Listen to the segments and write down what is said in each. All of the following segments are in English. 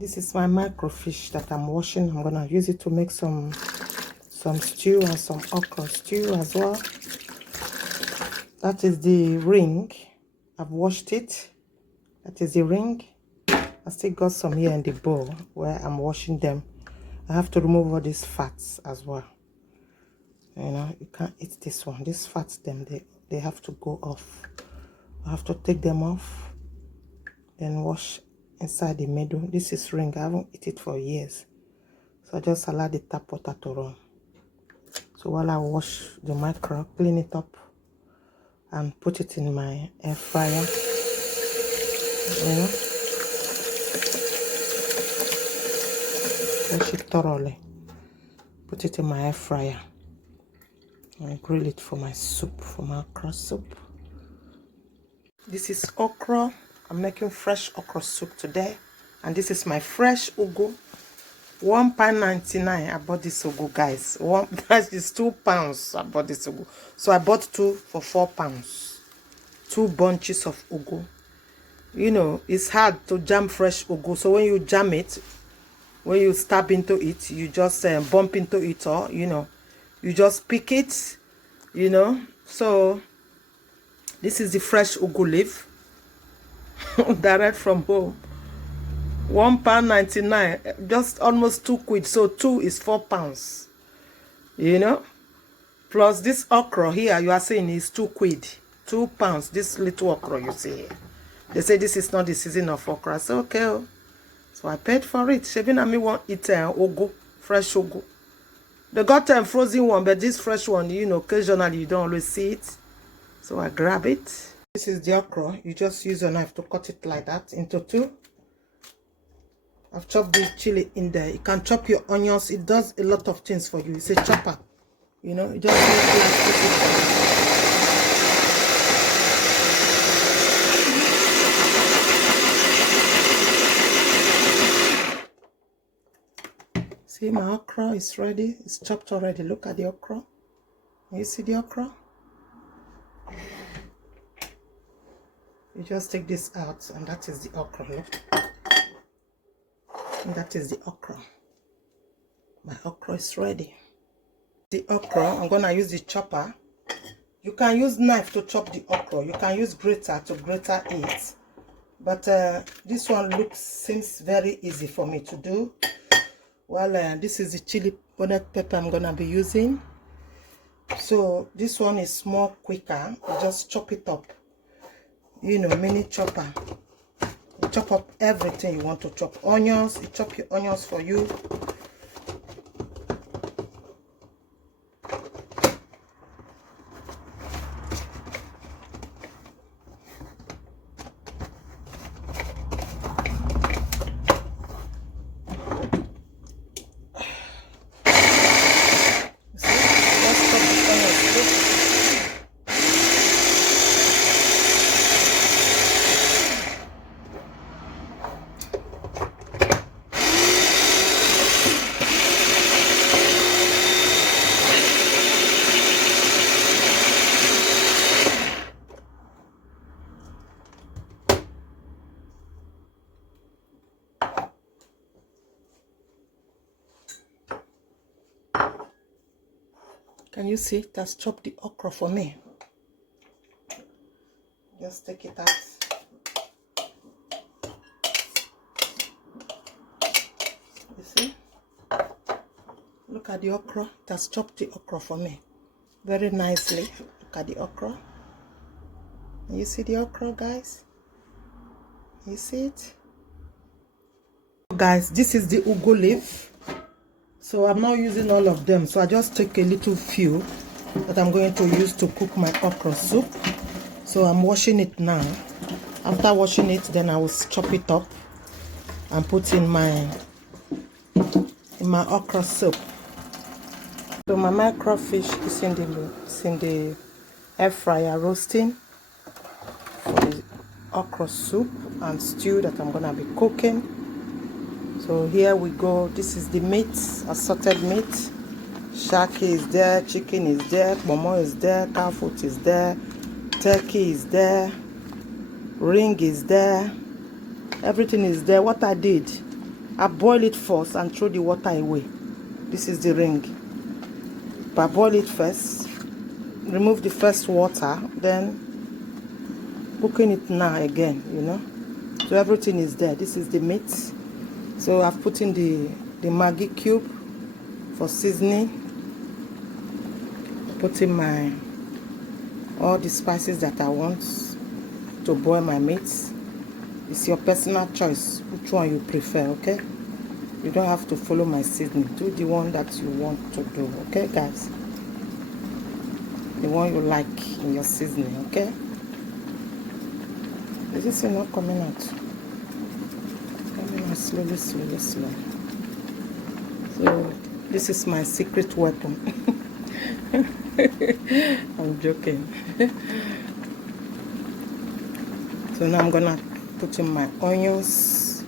This is my microfish that I'm washing. I'm gonna use it to make some stew and some okra stew as well. That is the ring. I've washed it. That is the ring. I still got some here in the bowl where I'm washing them. I have to remove all these fats as well. You know, you can't eat this one. These fats, they have to go off. I have to take them off, then wash inside the middle. This is ring. I haven't eaten it for years, so I just allow the tap water to run. So while I wash the mackerel, clean it up, and put it in my air fryer. You know, wash it thoroughly. Put it in my air fryer and grill it for my soup, for my okra soup. This is okra. I'm making fresh okra soup today, and this is my fresh ugu. £1.99. I bought this ugu, guys. One price is £2. I bought this ugu, so I bought 2 for £4. 2 bunches of ugu. You know, it's hard to jam fresh ugu, so when you jam it, when you stab into it, you just bump into it, or you know, you just pick it, you know. So this is the fresh ugu leaf, direct from home. £1.99, just almost 2 quid. So 2 is £4, you know. Plus this okra here, you are saying is 2 quid, £2. This little okra you see here, they say this is not the season of okra. So okay, so I paid for it. Shaving and me won't eat ugu, fresh ugu. They got a frozen one, but this fresh one, you know, occasionally you don't always see it. So I grab it. This is the okra. You just use a knife to cut it like that into 2. I've chopped the chili in there. You can chop your onions. It does a lot of things for you. It's a chopper. You know, it just makes See, my okra is ready. It's chopped already. Look at the okra. You see the okra? You just take this out, and that is the okra. Look. And that is the okra. My okra is ready. The okra, I'm gonna use the chopper. You can use knife to chop the okra. You can use grater to grater it. But this one seems very easy for me to do. Well, this is the chili bonnet pepper I'm gonna be using. So this one is more quicker. You just chop it up. You know, mini chopper. You chop up everything you want to chop. Onions, you chop your onions for you. Can you see it has chopped the okra for me? Just take it out. You see? Look at the okra. It has chopped the okra for me very nicely. Look at the okra. You see the okra, guys? You see it? Guys, this is the ugu leaf. So I'm not using all of them, so I just take a little few that I'm going to use to cook my okra soup. So I'm washing it now. After washing it, then I will chop it up and put in my okra soup. So my microfish is in the air fryer roasting for the okra soup and stew that I'm gonna be cooking. So here we go. This is the meat, assorted meat. Shaki is there, chicken is there, momo is there, cow foot is there, turkey is there, ring is there. Everything is there. What I did, I boil it first and throw the water away. This is the ring. But I boil it first, remove the first water, then cooking it now again, you know. So everything is there. This is the meat. So I've put in the Maggi cube for seasoning. Put in my all the spices that I want to boil my meat. It's your personal choice which one you prefer, okay? You don't have to follow my seasoning. Do the one that you want to do, okay, guys? The one you like in your seasoning, okay? Is this not coming out? Coming out slowly, slowly, slowly. So this is my secret weapon. I'm joking. So now I'm gonna put in my onions.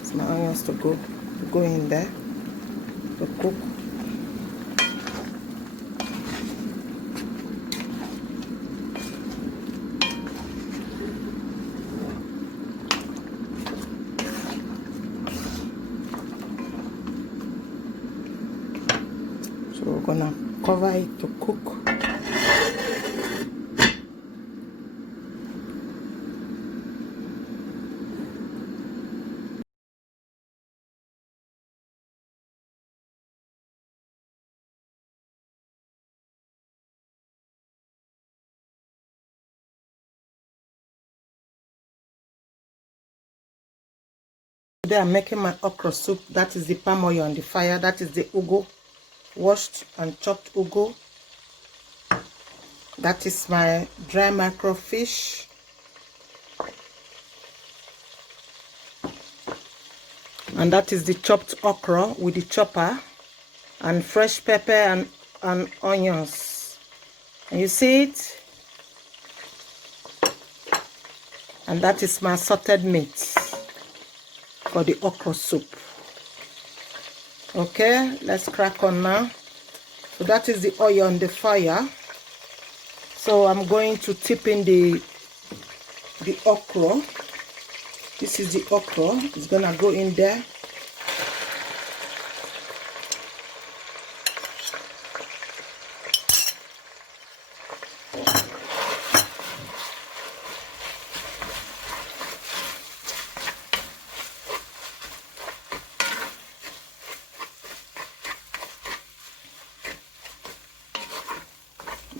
It's my onions to go in there to cook. So we're gonna cover it to cook. Today I'm making my okra soup. That is the palm oil on the fire. That is the ugu, washed and chopped ugu. That is my dry mackerel fish. And that is the chopped okra with the chopper and fresh pepper and onions. And you see it? And that is my assorted meat for the okra soup. Okay, let's crack on now. So that is the oil on the fire. So I'm going to tip in the okra. This is the okra. It's gonna go in there.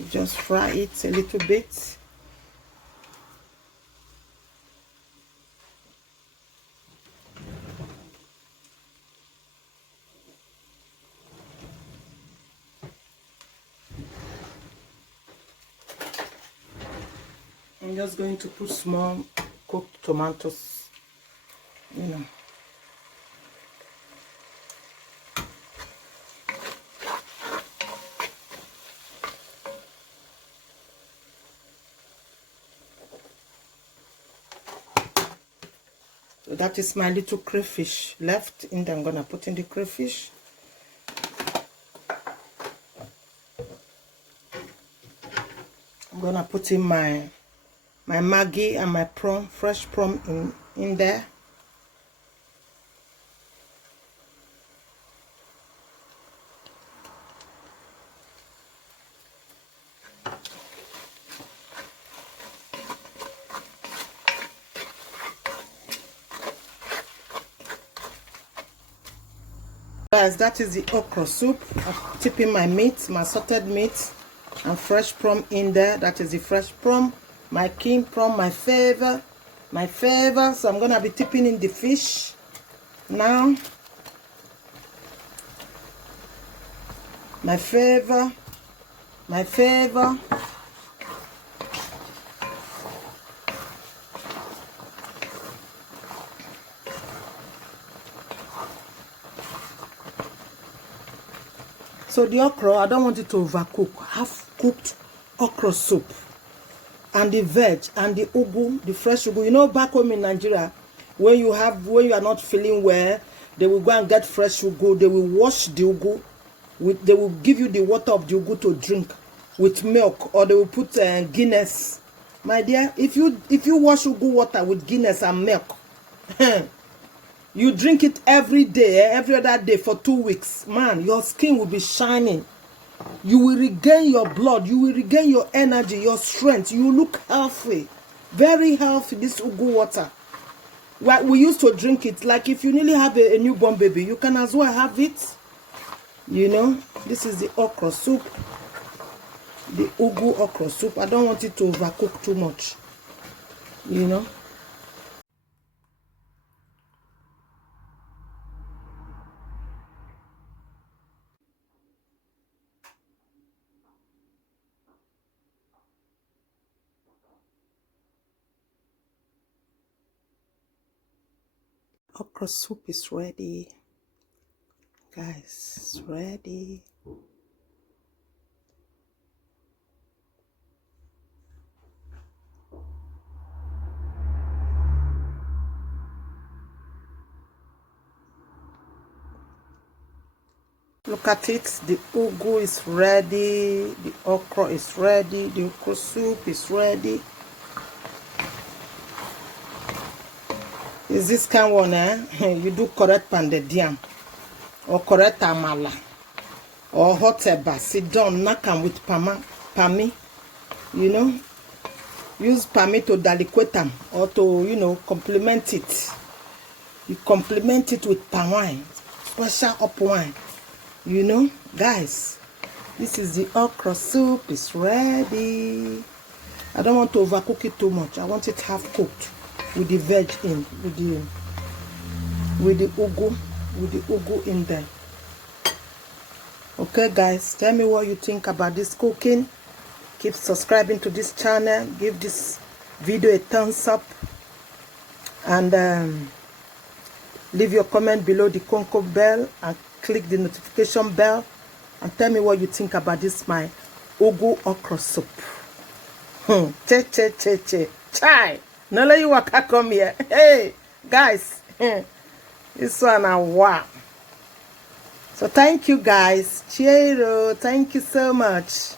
Just fry it a little bit. I'm just going to put small cooked tomatoes, you know. So that is my little crayfish left, and I'm gonna put in the crayfish. I'm gonna put in my Maggi and my prawn, fresh prawn in there. Guys, that is the okra soup. I'm tipping my meat, my assorted meat and fresh prawn in there. That is the fresh prawn, my king prawn, my favorite. So I'm gonna be tipping in the fish now. My favorite. So the okra, I don't want it to overcook. Half cooked okra soup. And the veg and the ugu, the fresh ugu. You know, back home in Nigeria, when you are not feeling well, they will go and get fresh ugu. They will wash the ugu. They will give you the water of the ugu to drink with milk, or they will put Guinness. My dear, if you wash ugu water with Guinness and milk, You drink it every day, every other day for 2 weeks. Man, your skin will be shining. You will regain your blood. You will regain your energy, your strength. You will look healthy. Very healthy, this ugu water. We used to drink it. Like if you nearly have a newborn baby, you can as well have it. You know, this is the okra soup. The ugu okra soup. I don't want it to overcook too much. You know. Okra soup is ready. Guys, it's ready. Look at it. The ugu is ready. The okra is ready. The okra soup is ready. Is this kind one, you do correct pounded yam, or correct amala, or hot eba. Sit down, knock am with pami. You know, use pami to delicate them, or to, you know, complement it. You complement it with palm wine, special up wine. You know, guys, this is the okra soup. It's ready. I don't want to overcook it too much. I want it half cooked with the veg in, with the ugu in there. Okay, guys, tell me what you think about this cooking. Keep subscribing to this channel. Give this video a thumbs up, and leave your comment below the conco bell and click the notification bell, and tell me what you think about this my ugu okra soup. Chai. No let you waka come here. Hey guys, this one a wow. So thank you guys. Cheero. Thank you so much.